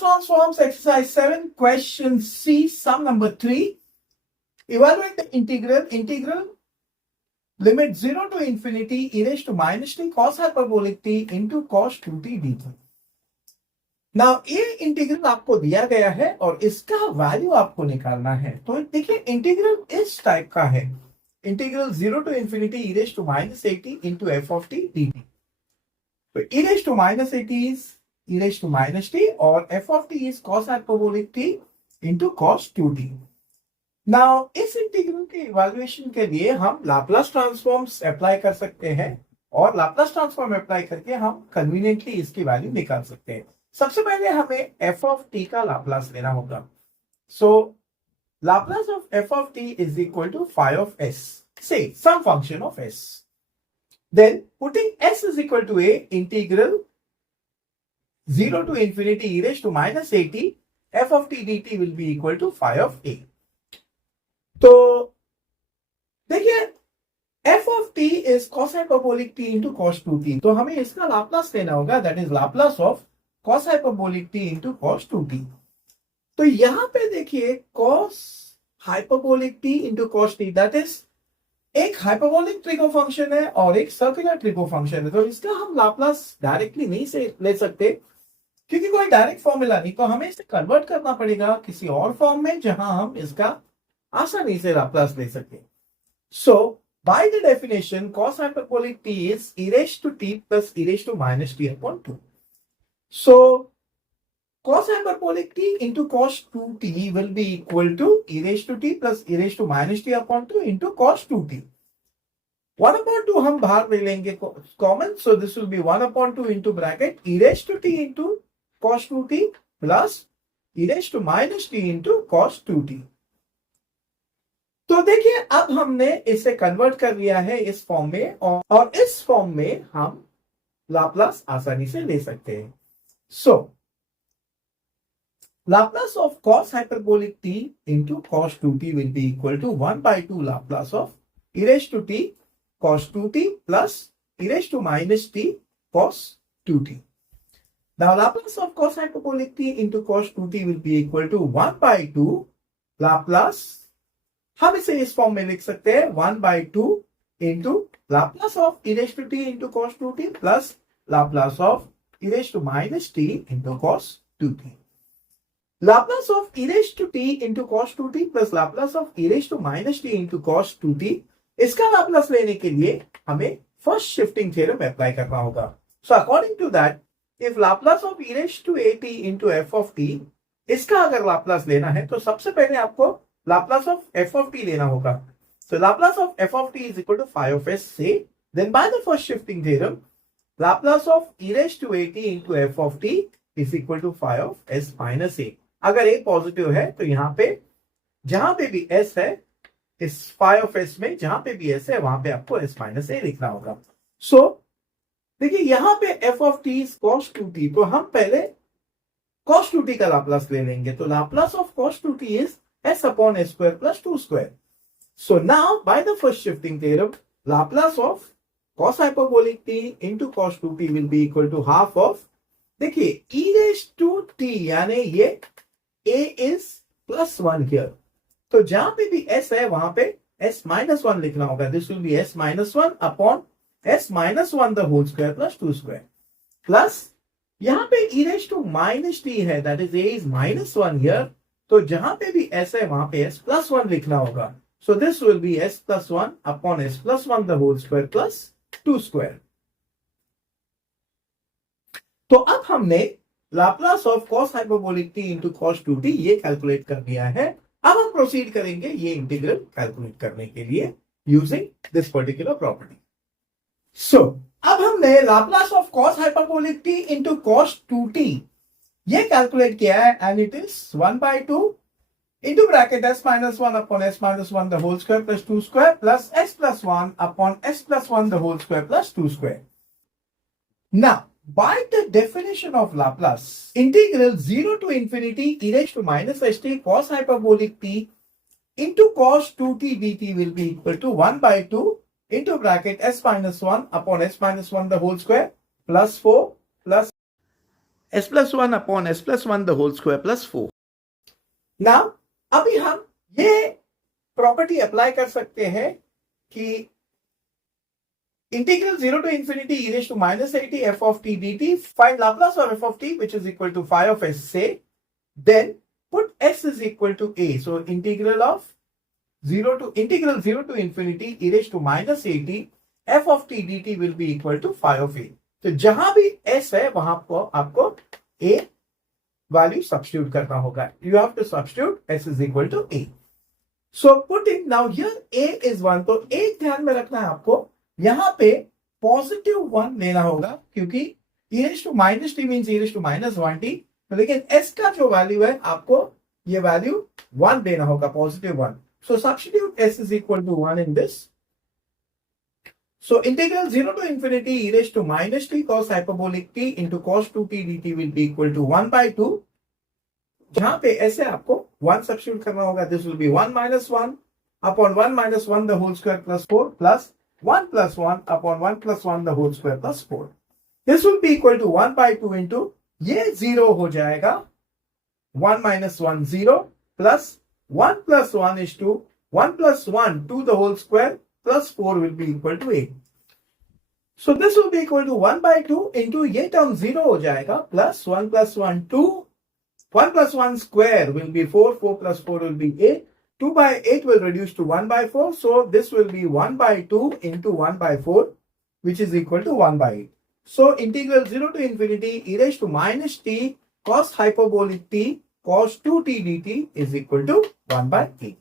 transforms exercise 7 question C sum number 3. Evaluate the integral limit 0 to infinity e raised to minus t cos hyperbolic t into cos 2t dt. Now ये integral आपको दिया गया है और इसका value आपको निकालना है. तो देखिए इंटीग्रल इस टाइप का है. Integral 0 to infinity e raised to minus at into f of t dt. तो e raised to minus at is e raised to minus t और f of t is cos hyperbolic t into cos 2t. Now इस integral के evaluation के लिए हम Laplace transforms apply कर सकते हैं और लाप्लास ट्रांसफॉर्म अप्लाई करके हम कन्वीनियंटली इसकी वैल्यू निकाल सकते हैं. सबसे पहले हमें f of t का लाप्लास लेना होगा. So Laplace of f of t is equal to phi of s, say some function of s. Then putting s is equal to a integral 0 to infinity e raised to minus at f of t dt will be equal to phi of a. तो देखिए f of t is cos hyperbolic t into cos 2t. तो हमें इसका Laplace लेना होगा, that is Laplace of cos hyperbolic t into cos 2t. तो यहां पे देखिए cos hyperbolic t into cos t, that is एक हाइपरबोलिक ट्रिगो फंक्शन है और एक सर्कुलर ट्रिगो फंक्शन है. तो इसका हम लाप्लास डायरेक्टली नहीं से ले सकते क्योंकि कोई डायरेक्ट फॉर्मूला नहीं. तो हमें इसे कन्वर्ट करना पड़ेगा किसी और फॉर्म में जहां हम इसका आसानी से लाप्लास ले सके. So by the definition cos hyperbolic t is e raised to t plus e raised to minus t upon 2. So cos hyperbolic t into cos 2t will be equal to e raised to t plus e raised to minus t upon 2 into cos 2t. 1 upon 2 हम बाहर ले लेंगे common, so this will be 1 upon 2 into bracket e raised to t into cos 2t plus e raised to minus t into cos 2t. तो देखिए अब हमने इसे convert कर लिया है इस फॉर्म में और इस फॉर्म में हम लाप्लास आसानी से ले सकते हैं. So Laplace of cos hyperbolic t into cos 2t will be equal to 1 by 2 Laplace of e raised to t cos 2t plus e raised to minus t cos 2t. Now Laplace of cos hyperbolic t into cos 2t will be equal to 1 by 2 Laplace, हम इसे इस form में लिख सकते हैं 1 by 2 into Laplace of e raised to t into cos 2t plus Laplace of e raised to minus t into cos 2t. Laplace of e raised to t into cos 2t plus Laplace of e raised to minus t into cos 2t, इसका Laplace लेने के लिए हमें first shifting theorem apply करना होगा. So according to that if Laplace of e raised to at into f of t, इसका अगर Laplace लेना है तो सबसे पहले आपको Laplace of f of t लेना होगा. So Laplace of f of t is equal to phi of s, say then by the first shifting theorem Laplace of e raised to at into f of t is equal to phi of s minus a. अगर a positive है तो यहाँ पे जहां पे भी s है इस phi of s में जहां पे भी s है वहां पे आपको s minus a लिखना होगा. सो देखिए यहाँ पे f of t is cos 2t, तो हम पहले cos 2t का लाप्लास ले लेंगे. तो Laplace of cos 2t is s upon s square plus 2 square. So now by the first shifting theorem, Laplace of cos hyperbolic t into cos 2t will be equal to half of, देखिए e raised to t यानी ये a is plus 1 here. तो जहां पे भी s है वहां पे s minus 1 लिखना होगा. This will be s minus 1 upon s minus 1 the whole square plus 2 square. Plus यहाँ पे e raised to minus t है, that is a is minus 1 here. तो जहां पे भी s है वहां पे s plus 1 लिखना होगा. So this will be s plus 1 upon s plus 1 the whole square plus 2 square. तो अब हमने Laplace of cos hyperbolic t into cos 2t ये कैलकुलेट कर दिया है. अब हम प्रोसीड करेंगे ये इंटीग्रल कैलकुलेट करने के लिए यूजिंग दिस पर्टिकुलर प्रॉपर्टी. सो अब हमने Laplace of cos hyperbolic t into cos 2t ये कैलकुलेट किया है and it is 1 by 2 into bracket s minus 1 upon s minus 1 the whole square plus 2 square plus s plus 1 upon s plus 1 the whole square plus 2 square. Now by the definition of Laplace, integral 0 to infinity e raised to minus st cos hyperbolic t into cos 2t dt will be equal to 1 by 2 into bracket s minus 1 upon s minus 1 the whole square plus 4 plus s plus 1 upon s plus 1 the whole square plus 4. Now, अभी हम ये property apply कर सकते हैं कि integral 0 to infinity e raised to minus at f of t dt, find Laplace of f of t which is equal to phi of s, say, then put s is equal to a. So integral 0 to infinity e raised to minus at f of t dt will be equal to phi of a. तो जहां भी s है वहां पर आपको a value substitute करना होगा. You have to substitute s is equal to a. So putting now here a is 1. तो एक ध्यान में रखना है आपको, यहां पे पॉजिटिव 1 लेना होगा क्योंकि e raised to minus t means e raised to minus 1t. लेकिन s का जो वैल्यू है आपको ये वैल्यू 1 देना होगा, positive 1. So substitute s is equal to 1 in this. So integral 0 to infinity e raised to minus t cos hyperbolic t into cos 2t dt will be equal to 1 by 2. जहां पे ऐसे आपको 1 substitute करना होगा. This will be 1 minus 1 upon 1 minus 1 the whole square plus 4 plus 1 plus 1 upon 1 plus 1 the whole square plus 4. This will be equal to 1 by 2 into ये 0 हो जाएगा 1 minus 1 0 plus 1 plus 1 is to 1 plus 1 2 the whole square plus 4 will be equal to 8. So this will be equal to 1 by 2 into ये term 0 हो जाएगा plus 1 plus 1 2, 1 plus 1 square will be 4, 4 plus 4 will be 8, 2 by 8 will reduce to 1 by 4. So this will be 1 by 2 into 1 by 4 which is equal to 1 by 8. So integral 0 to infinity e raised to minus t cos hyperbolic t cos 2t dt is equal to 1 by 8.